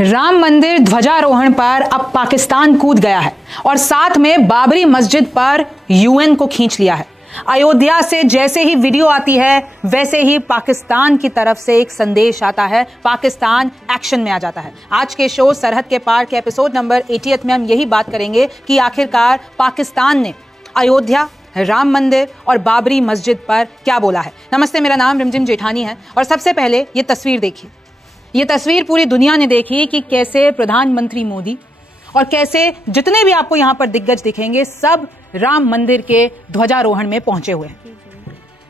राम मंदिर ध्वजारोहण पर अब पाकिस्तान कूद गया है और साथ में बाबरी मस्जिद पर यूएन को खींच लिया है। अयोध्या से जैसे ही वीडियो आती है वैसे ही पाकिस्तान की तरफ से एक संदेश आता है, पाकिस्तान एक्शन में आ जाता है। आज के शो सरहद के पार के एपिसोड नंबर 88 में हम यही बात करेंगे कि आखिरकार पाकिस्तान ने अयोध्या, राम मंदिर और बाबरी मस्जिद पर क्या बोला है। नमस्ते, मेरा नाम रिमझिम जेठानी है और सबसे पहले ये तस्वीर देखिए। ये तस्वीर पूरी दुनिया ने देखी कि कैसे प्रधानमंत्री मोदी और कैसे जितने भी आपको यहां पर दिग्गज दिखेंगे सब राम मंदिर के ध्वजारोहण में पहुंचे हुए हैं।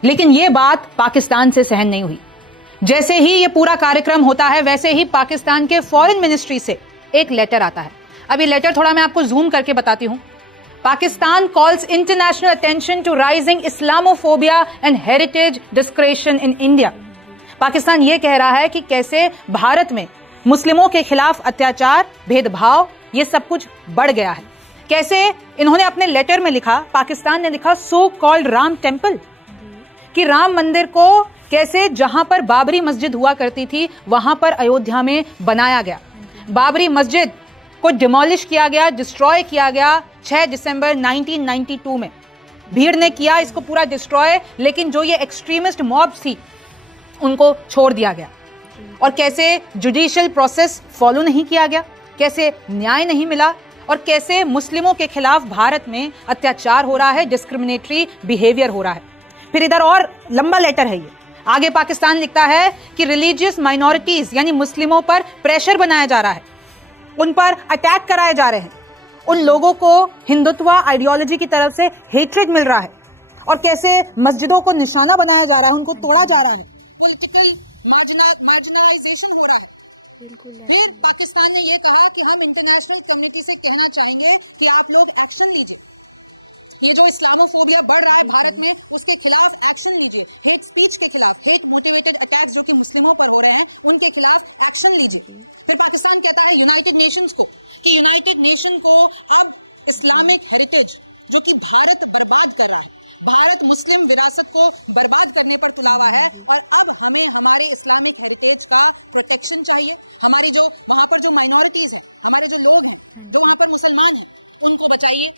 लेकिन ये बात पाकिस्तान से सहन नहीं हुई। जैसे ही ये पूरा कार्यक्रम होता है वैसे ही पाकिस्तान के फॉरेन मिनिस्ट्री से एक लेटर आता है। अब ये लेटर थोड़ा मैं आपको जूम करके बताती हूं। Pakistan calls international attention to rising Islamophobia and heritage discretion in India. Pakistan ये कह रहा है कि कैसे भारत में मुस्लिमों के खिलाफ अत्याचार, भेदभाव ये सब कुछ बढ़ गया है। कैसे इन्होंने अपने लेटर में लिखा, पाकिस्तान ने लिखा सो कॉल्ड राम टेम्पल, कि राम मंदिर को कैसे जहां पर बाबरी मस्जिद हुआ करती थी वहां पर अयोध्या में बनाया गया। बाबरी मस्जिद को डिमोलिश किया गया, डिस्ट्रॉय किया गया 6 दिसंबर 1992 में। भीड़ ने किया इसको पूरा डिस्ट्रॉय, लेकिन जो ये एक्सट्रीमिस्ट मॉब्स थी उनको छोड़ दिया गया। और कैसे जुडिशियल प्रोसेस फॉलो नहीं किया गया, कैसे न्याय नहीं मिला और कैसे मुस्लिमों के खिलाफ भारत में अत्याचार हो रहा है, डिस्क्रिमिनेटरी बिहेवियर हो रहा है। फिर इधर और लंबा लेटर है ये। आगे पाकिस्तान लिखता है कि रिलीजियस माइनॉरिटीज यानी मुस्लिमों पर प्रेशर बनाया जा रहा है, उन पर अटैक कराए जा रहे हैं, उन लोगों को हिंदुत्व आइडियोलॉजी की तरफ से हेट्रेड मिल रहा है और कैसे मस्जिदों को निशाना बनाया जा रहा है, उनको तोड़ा जा रहा है, पॉलिटिकल मार्जिनलाइजेशन हो रहा है। बिल्कुल। फिर पाकिस्तान ने ये कहा कि हम इंटरनेशनल कम्युनिटी से कहना चाहेंगे कि आप लोग एक्शन लीजिए। ये जो इस्लामोफोबिया बढ़ रहा है भारत में, उसके खिलाफ एक्शन लीजिए। हेट स्पीच के खिलाफ, हेट मोटिवेटेड अटैक्स जो कि मुस्लिमों पर हो रहे हैं उनके खिलाफ एक्शन लीजिए। फिर पाकिस्तान कहता है यूनाइटेड नेशंस को कि यूनाइटेड नेशन को अब इस्लामिक हेरिटेज जो कि भारत बर्बाद कर रहा है, भारत मुस्लिम विरासत को बर्बाद करने पर तुला हुआ है और अब हमें हमारे इस्लामिक हेरिटेज का प्रोटेक्शन चाहिए। हमारे जो वहाँ पर जो माइनॉरिटीज हैं, हमारे जो लोग हैं जो वहाँ पर मुसलमान हैं, उनको बचाइए।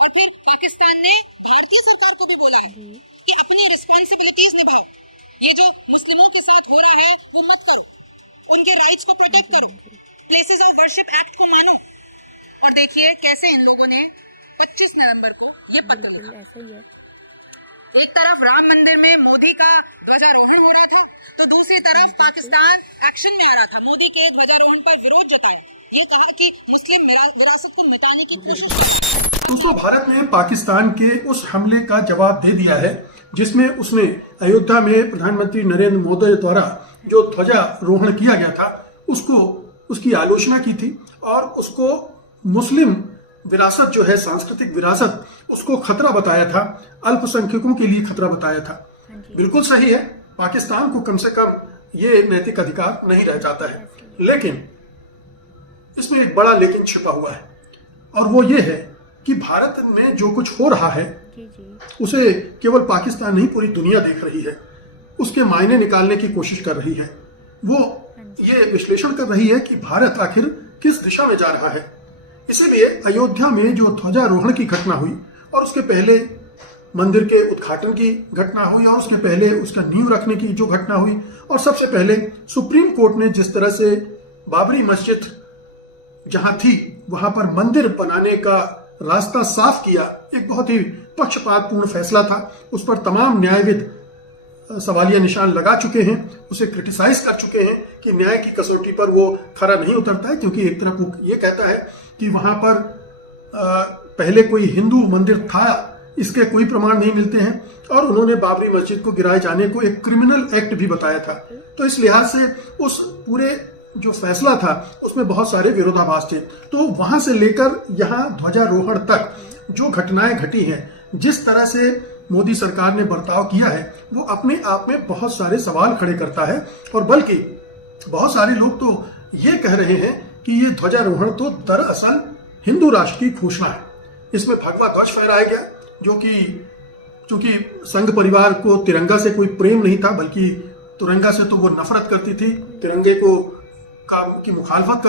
और फिर पाकिस्तान ने भारतीय सरकार को भी बोला है कि अपनी रिस्पॉन्सिबिलिटीज निभाओ। ये जो मुस्लिमों के साथ हो रहा है वो मत करो, उनके राइट्स को प्रोटेक्ट करो, प्लेसेस ऑफ वर्शिप एक्ट को मानो। और देखिए कैसे इन लोगों ने 25 नवंबर को ये पत्र लिखा। ऐसा ही है। एक तरफ राम मंदिर में मोदी का ध्वजारोहण हो रहा था तो दूसरी तरफ पाकिस्तान एक्शन में आ रहा था। मोदी के ध्वजारोहण पर विरोध जताया, ये कहा कि मुस्लिम विरासत को मिटाने की कोशिश। दोस्तों, भारत ने पाकिस्तान के उस हमले का जवाब दे दिया है जिसमें उसने अयोध्या में प्रधानमंत्री नरेंद्र मोदी द्वारा जो ध्वजारोहण किया गया था उसकी आलोचना की थी और उसको मुस्लिम विरासत जो है, सांस्कृतिक विरासत, उसको खतरा बताया था, अल्पसंख्यकों के लिए खतरा बताया था। बिल्कुल सही है, पाकिस्तान को कम से कम ये नैतिक अधिकार नहीं रह जाता है। लेकिन इसमें एक बड़ा लेकिन छिपा हुआ है और वो ये है कि भारत में जो कुछ हो रहा है उसे केवल पाकिस्तान नहीं पूरी दुनिया देख रही है, उसके मायने निकालने की कोशिश कर रही है। वो ये विश्लेषण कर रही है कि भारत आखिर किस दिशा में जा रहा है। इसीलिए अयोध्या में जो ध्वजारोहण की घटना हुई और उसके पहले मंदिर के उद्घाटन की घटना हुई और उसके पहले उसका नींव रखने की जो घटना हुई और सबसे पहले सुप्रीम कोर्ट ने जिस तरह से बाबरी मस्जिद जहां थी वहां पर मंदिर बनाने का रास्ता साफ किया, एक बहुत ही पक्षपातपूर्ण फैसला था। उस पर तमाम न्यायविद सवालिया निशान लगा चुके हैं, उसे क्रिटिसाइज कर चुके हैं कि न्याय की कसौटी पर वो खरा नहीं उतरता है, क्योंकि एक तरफ वो ये कहता है कि वहां पर पहले कोई हिंदू मंदिर था, इसके कोई प्रमाण नहीं मिलते हैं और उन्होंने बाबरी मस्जिद को गिराए जाने को एक क्रिमिनल एक्ट भी बताया था। तो इस लिहाज से उस पूरे जो फैसला था उसमें बहुत सारे विरोधाभास थे। तो वहां से लेकर यहाँ ध्वजारोहण तक जो घटनाएं घटी हैं, जिस तरह से मोदी सरकार ने बर्ताव किया है, वो अपने आप में बहुत सारे सवाल खड़े करता है और बल्कि बहुत सारे लोग तो ये कह रहे हैं कि ये ध्वजारोहण तो दरअसल हिंदू राष्ट्र की घोषणा है। इसमें भगवा ध्वज फहराया गया जो कि चूंकि संघ परिवार को तिरंगा से कोई प्रेम नहीं था, बल्कि तिरंगा से तो वो नफरत करती थी, तिरंगे को की मुखालफत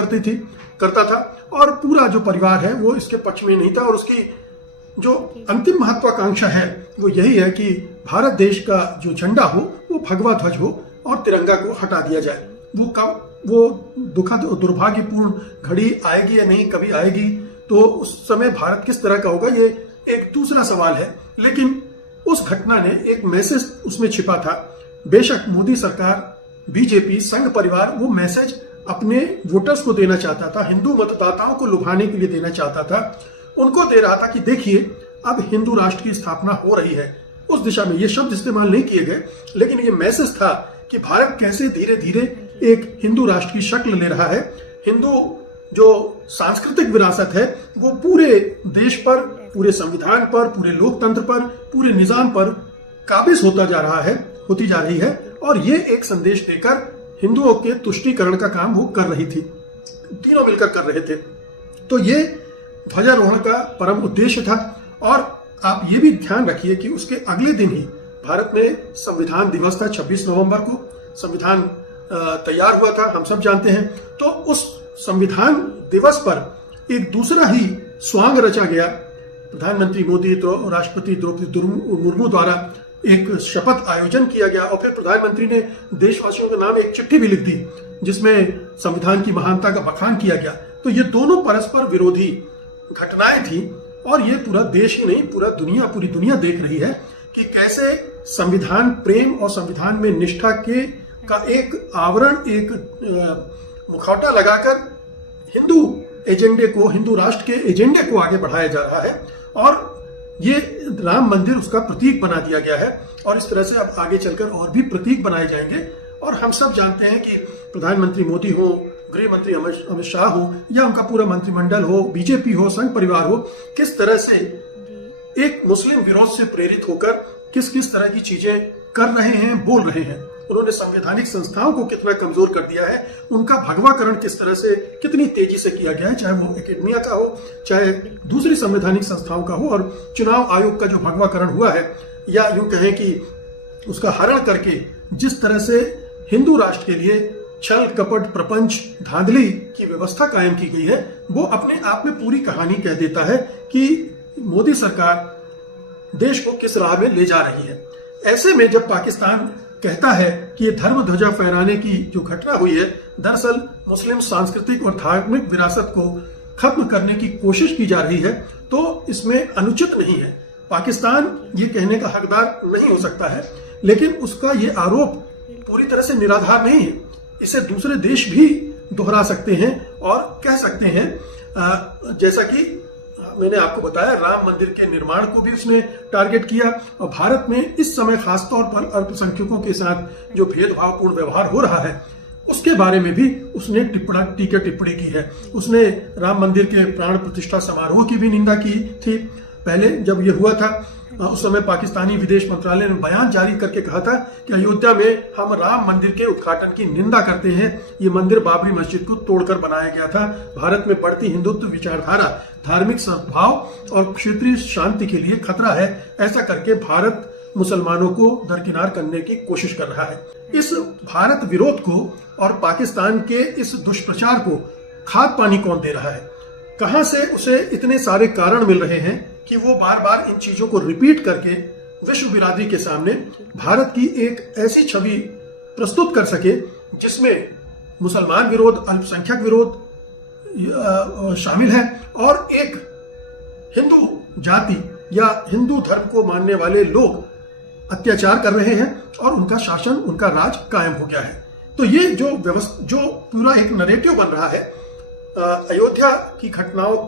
करता था, और पूरा जो परिवार है वो इसके पक्ष में नहीं था। और उसकी जो अंतिम महत्वाकांक्षा है वो यही है कि भारत देश का जो झंडा हो वो भगवा ध्वज हो और तिरंगा को हटा दिया जाए। वो दुखद और दुर्भाग्यपूर्ण घड़ी आएगी या नहीं, कभी आएगी तो उस समय भारत किस तरह का होगा, ये एक दूसरा सवाल है। लेकिन उस घटना ने एक मैसेज उसमें छिपा था। बेशक मोदी सरकार, बीजेपी, संघ परिवार वो मैसेज अपने वोटर्स को देना चाहता था, हिंदू मतदाताओं को लुभाने के लिए देना चाहता था, उनको दे रहा था कि देखिए अब हिंदू राष्ट्र की स्थापना हो रही है। उस दिशा में ये शब्द इस्तेमाल नहीं किए गए, लेकिन ये मैसेज था कि भारत कैसे धीरे धीरे एक हिंदू राष्ट्र की शक्ल ले रहा है। हिंदू जो सांस्कृतिक विरासत है वो पूरे देश पर, पूरे संविधान पर, पूरे लोकतंत्र पर, पूरे निजाम पर काबिज होती जा रही है। और ये एक संदेश देकर हिंदुओं के तुष्टीकरण का काम वो कर रही थी, तीनों मिलकर कर रहे थे। तो ये ध्वजारोहण का परम उद्देश्य था। और आप ये भी ध्यान रखिए कि उसके अगले दिन ही भारत में संविधान दिवस था। 26 नवंबर को संविधान तैयार हुआ था, हम सब जानते हैं। तो उस संविधान दिवस पर एक दूसरा ही स्वांग रचा गया। प्रधानमंत्री मोदी तो राष्ट्रपति द्रौपदी मुर्मू द्वारा एक शपथ आयोजन किया गया, और फिर प्रधानमंत्री ने देशवासियों के नाम एक चिट्ठी भी लिख दी जिसमें संविधान की महानता का बखान किया गया। तो ये दोनों परस्पर विरोधी घटनाएं थी, और ये पूरा देश ही नहीं, पूरी दुनिया देख रही है कि कैसे संविधान प्रेम और संविधान में निष्ठा का एक आवरण, एक मुखौटा लगाकर हिंदू राष्ट्र के एजेंडे को आगे बढ़ाया जा रहा है। और ये राम मंदिर उसका प्रतीक बना दिया गया है, और इस तरह से अब आगे चलकर और भी प्रतीक बनाए जाएंगे। और हम सब जानते हैं कि प्रधानमंत्री मोदी हो, गृह मंत्री अमित शाह हो, या उनका पूरा मंत्रिमंडल हो, बीजेपी हो, संघ परिवार हो, किस तरह से एक मुस्लिम विरोध से प्रेरित होकर किस तरह की चीजें कर रहे हैं, बोल रहे हैं। उन्होंने संवैधानिक संस्थाओं को कितना कमजोर कर दिया है, उनका भगवाकरण किस तरह से, कितनी तेजी से किया गया है, चाहे वो एकेडमिया का हो, चाहे दूसरी संवैधानिक संस्थाओं का हो। और चुनाव आयोग का जो भगवाकरण हुआ है, या यूं कहें कि उसका हरण करके जिस तरह से हिंदू राष्ट्र के लिए छल कपट प्रपंच धांधली की व्यवस्था कायम की गई है, वो अपने आप में पूरी कहानी कह देता है कि मोदी सरकार देश को किस राह में ले जा रही है। ऐसे में जब पाकिस्तान कहता है कि ये धर्म ध्वजा फहराने की जो घटना हुई है दरअसल मुस्लिम सांस्कृतिक और धार्मिक विरासत को खत्म करने की कोशिश की जा रही है, तो इसमें अनुचित नहीं है। पाकिस्तान ये कहने का हकदार नहीं हो सकता है, लेकिन उसका ये आरोप पूरी तरह से निराधार नहीं है। इसे दूसरे देश भी दोहरा सकते हैं और कह सकते हैं, जैसा कि मैंने आपको बताया, राम मंदिर के निर्माण को भी उसने टारगेट किया। और भारत में इस समय खासतौर पर अल्पसंख्यकों के साथ जो भेदभावपूर्ण व्यवहार हो रहा है उसके बारे में भी उसने टिप्पणी की है। उसने राम मंदिर के प्राण प्रतिष्ठा समारोह की भी निंदा की थी। पहले जब यह हुआ था उस समय पाकिस्तानी विदेश मंत्रालय ने बयान जारी करके कहा था कि अयोध्या में हम राम मंदिर के उद्घाटन की निंदा करते हैं। ये मंदिर बाबरी मस्जिद को तोड़कर बनाया गया था। भारत में बढ़ती हिंदुत्व विचारधारा धार्मिक सद्भाव और क्षेत्रीय शांति के लिए खतरा है। ऐसा करके भारत मुसलमानों को दरकिनार करने की कोशिश कर रहा है। इस भारत विरोध को और पाकिस्तान के इस दुष्प्रचार को खाद पानी कौन दे रहा है? कहां से उसे इतने सारे कारण मिल रहे हैं कि वो बार बार इन चीजों को रिपीट करके विश्व बिरादरी के सामने भारत की एक ऐसी छवि प्रस्तुत कर सके जिसमें मुसलमान विरोध, अल्पसंख्यक विरोध शामिल है और एक हिंदू जाति या हिंदू धर्म को मानने वाले लोग अत्याचार कर रहे हैं और उनका शासन, उनका राज कायम हो गया है। तो ये जो पूरा एक नरेटिव बन रहा है, अयोध्या की घटनाओं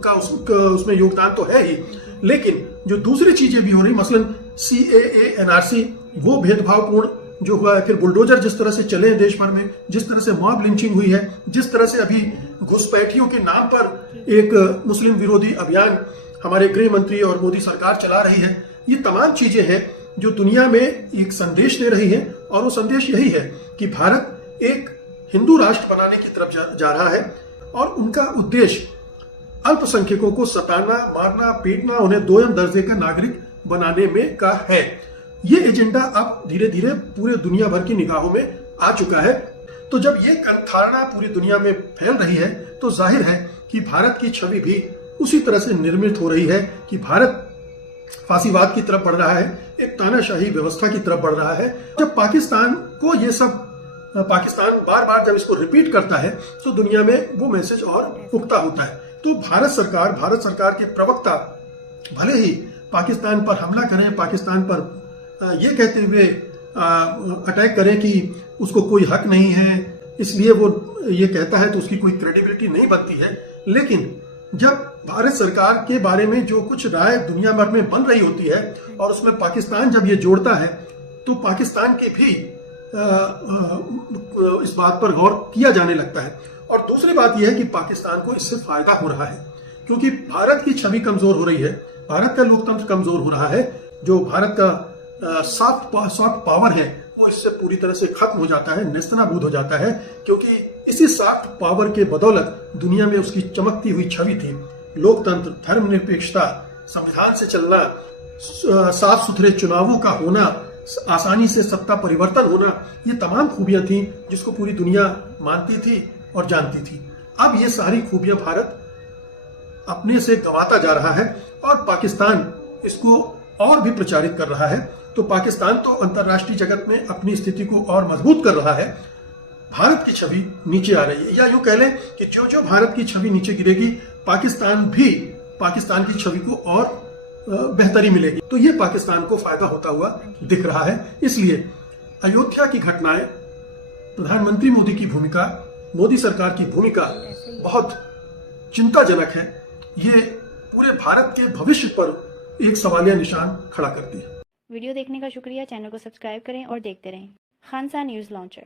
का उसमें योगदान तो है ही, लेकिन जो दूसरी चीजें भी हो रही, मसलन CAA NRC, वो भेदभावपूर्ण जो हुआ है, फिर बुलडोजर जिस तरह से चले हैं देश भर में, जिस तरह से मॉब लिंचिंग हुई है, जिस तरह से अभी घुसपैठियों के नाम पर एक मुस्लिम विरोधी अभियान हमारे गृह मंत्री और मोदी सरकार चला रही है, ये तमाम चीजें हैं जो दुनिया में एक संदेश दे रही है। और वो संदेश यही है कि भारत एक हिंदू राष्ट्र बनाने की तरफ जा रहा है और उनका उद्देश्य अल्पसंख्यकों को सताना, मारना, पीटना, उन्हें दोयम दर्जे का नागरिक बनाने में का है। ये एजेंडा अब धीरे धीरे पूरे दुनिया भर की निगाहों में आ चुका है। तो जब ये धारणा पूरी दुनिया में फैल रही है तो जाहिर है कि भारत की छवि भी उसी तरह से निर्मित हो रही है कि भारत फांसीवाद की तरफ बढ़ रहा है, एक तानाशाही व्यवस्था की तरफ बढ़ रहा है। जब पाकिस्तान को ये सब पाकिस्तान बार बार जब इसको रिपीट करता है तो दुनिया में वो मैसेज और पुख्ता होता है। तो भारत सरकार के प्रवक्ता भले ही पाकिस्तान पर हमला करें, पाकिस्तान पर ये कहते हुए अटैक करें कि उसको कोई हक नहीं है, इसलिए वो ये कहता है तो उसकी कोई क्रेडिबिलिटी नहीं बनती है। लेकिन जब भारत सरकार के बारे में जो कुछ राय दुनिया भर में बन रही होती है और उसमें पाकिस्तान जब ये जोड़ता है तो पाकिस्तान के भी इस बात पर गौर किया जाने लगता है। और दूसरी बात यह है कि पाकिस्तान को इससे फायदा हो रहा है क्योंकि भारत की छवि कमजोर हो रही है, भारत का लोकतंत्र कमजोर हो रहा है, जो भारत का सॉफ्ट पावर है वो इससे पूरी तरह से खत्म हो जाता है, नेस्तनाबूद हो जाता है। क्योंकि इसी सॉफ्ट पावर के बदौलत दुनिया में उसकी चमकती हुई छवि थी, लोकतंत्र, धर्मनिरपेक्षता, संविधान से चलना, साफ सुथरे चुनावों का होना, आसानी से सत्ता परिवर्तन होना, ये तमाम खूबियां थी जिसको पूरी दुनिया मानती थी और जानती थी। अब ये सारी खूबियां भारत अपने से गंवाता जा रहा है और पाकिस्तान इसको और भी प्रचारित कर रहा है। तो पाकिस्तान तो अंतर्राष्ट्रीय जगत में अपनी स्थिति को और मजबूत कर रहा है, भारत की छवि नीचे आ रही है। या यूं कह लें कि जो जो भारत की छवि नीचे गिरेगी पाकिस्तान की छवि को और बेहतरी मिलेगी। तो ये पाकिस्तान को फायदा होता हुआ दिख रहा है। इसलिए अयोध्या की घटनाएं, प्रधानमंत्री मोदी की भूमिका, मोदी सरकार की भूमिका बहुत चिंताजनक है। ये पूरे भारत के भविष्य पर एक सवालिया निशान खड़ा करती है। वीडियो देखने का शुक्रिया। चैनल को सब्सक्राइब करें और देखते रहें। खानसा न्यूज़ लॉन्चर।